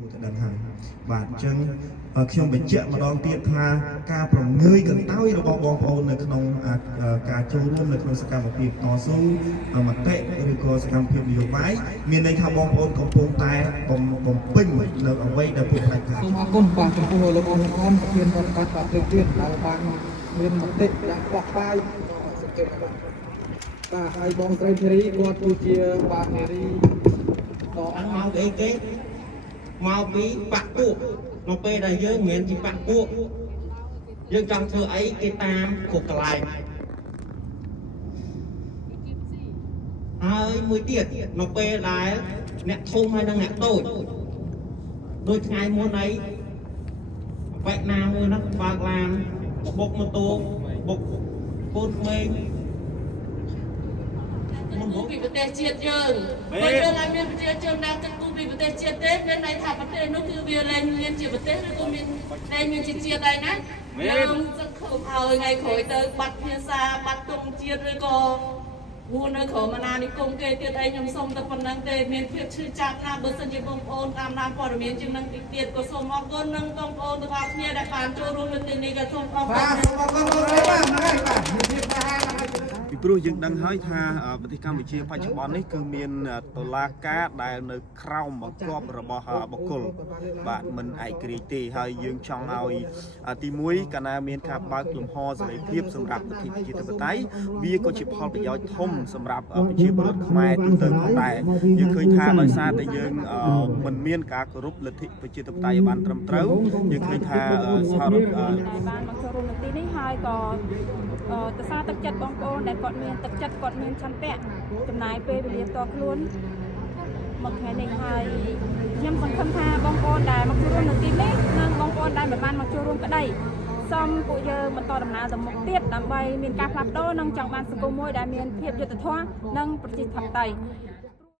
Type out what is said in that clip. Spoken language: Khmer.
គួរតែដឹងហើយបាទអញ្ចឹងខ្ញុំបញ្ជាក់ម្ដងទៀតថាការប្រងើយកន្តើយរបស់បងប្អូននៅក្នុងការចូលរួមនៅក្នុងសកម្មភាពតស៊ូមតិឬក៏សកម្មភាពនយោបាយមានន័យថាបងប្អូនកំពុងតែបំពេញនៅអ្វីដែលពួកផ្ដាច់ការសូមអរគុណបាទចំពោះលោកអូនប្រធានរដ្ឋបាលបាទលើកទៀតដែលបានមានមតិយ៉ាងបោះបាយសង្កេតបាទហើយបងស្រីធីរីគាត់គឺជាបាទនារីតអង្គមកអីគេមកពីបាក់ពួកនៅពេលដែលយើងមិនមែនជាបាក់ពួកយើងចង់ធ្វើអីគេតាមគ្រប់កន្លែងហើយមួយទៀតនៅពេលដែលអ្នកធំហើយនិងអ្នកតូចដូចថ្ងៃមុនអីបែកណាមួយហ្នឹងបើកឡានបុកម៉ូតូបុកកូនក្មេងគូពីប្រទេសជាតិយើងបើយើងឲ្យមានប្រជាជនđangគិតគូពីប្រទេសជាតិទេមានន័យថាប្រទេសនោះគឺវាលែងមានជាប្រទេសឬក៏មានលែងមានជាជាតិហើយណាយើងសង្ឃឹមឲ្យថ្ងៃក្រោយទៅបាត់ភាសាបាត់ទង់ជាតិឬក៏ហួរនៅក្រោមអាណានិគមគេទៀតអីខ្ញុំសូមតែប៉ុណ្្នឹងទេមានភាពឈឺចាប់ណាស់បើសិនជាបងប្អូនតាមដានព័ត៌មានជាងនឹងទៀតក៏សូមអរគុណនឹងបងប្អូនទាំងអស់គ្នាដែលបានចូលរួមនៅទីនេះក៏សូមអរគុណបាទសូមអរគុណបាទហ្នឹងហើយបាទមានភាពថាពីព្រោះយើងដឹងហើយថាប្រទេសកម្ពុជាបច្ចុប្បន្ននេះគឺមានតុលាការដែលនៅក្រោមបង្គាប់របស់បុគ្គលបាទមិនឯករាជ្យទេហើយយើងចង់ឲ្យទី1កាលណាមានការបើកលំហសេរីភាពសម្រាប់លទ្ធិប្រជាធិបតេយ្យវាក៏ជាផលប្រយោជន៍ធំសម្រាប់ប្រជាពលរដ្ឋខ្មែរទូទៅផងដែរយើងឃើញថាដោយសារតែយើងមិនមានការគោរពលទ្ធិប្រជាធិបតេយ្យបានត្រឹមត្រូវយើងឃើញថាសហរដ្ឋបានមកចូលរួមនៅទីនេះហើយក៏ទៅសារទឹកចិត្តបងប្អូនដែលគាត់មានទឹកចិត្តគាត់មានឆន្ទៈចំណាយពេលវេលាតខ្លួនមកថ្ងៃនេះហើយខ្ញុំសង្ឃឹមថាបងប្អូនដែលមកចូលរួមនៅទីនេះនិងបងប្អូនដែលមិនបានមកចូលរួមក្តីសូមពួកយើងបន្តដំណើរទៅមុខទៀតដើម្បីមានការផ្លាស់ប្ដូរនិងចង់បានសង្គមមួយដែលមានភាពយុត្តិធម៌និងប្រជាធិបតេយ្យ